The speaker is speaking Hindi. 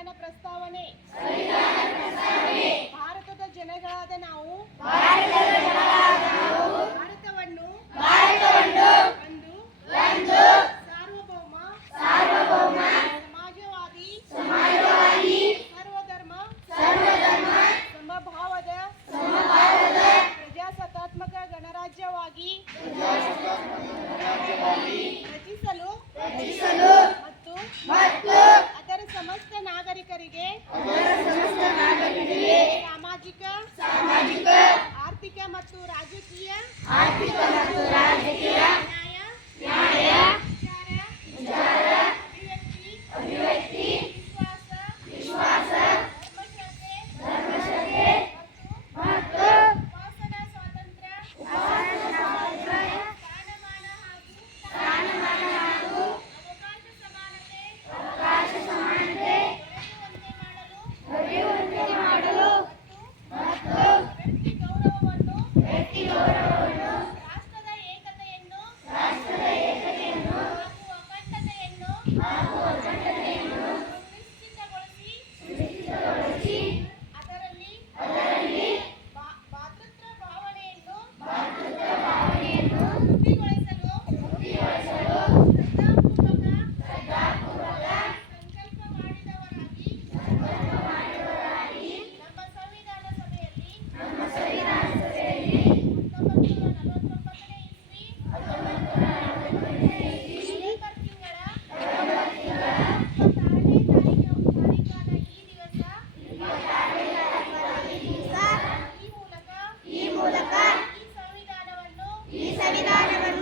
సన్నిధాన ప్రస్తావనే. ನಾಗರಿಕರಿಗೆ ಸಾಮಾಜಿಕ ಸನ್ನಿಧಾನವನ್ನು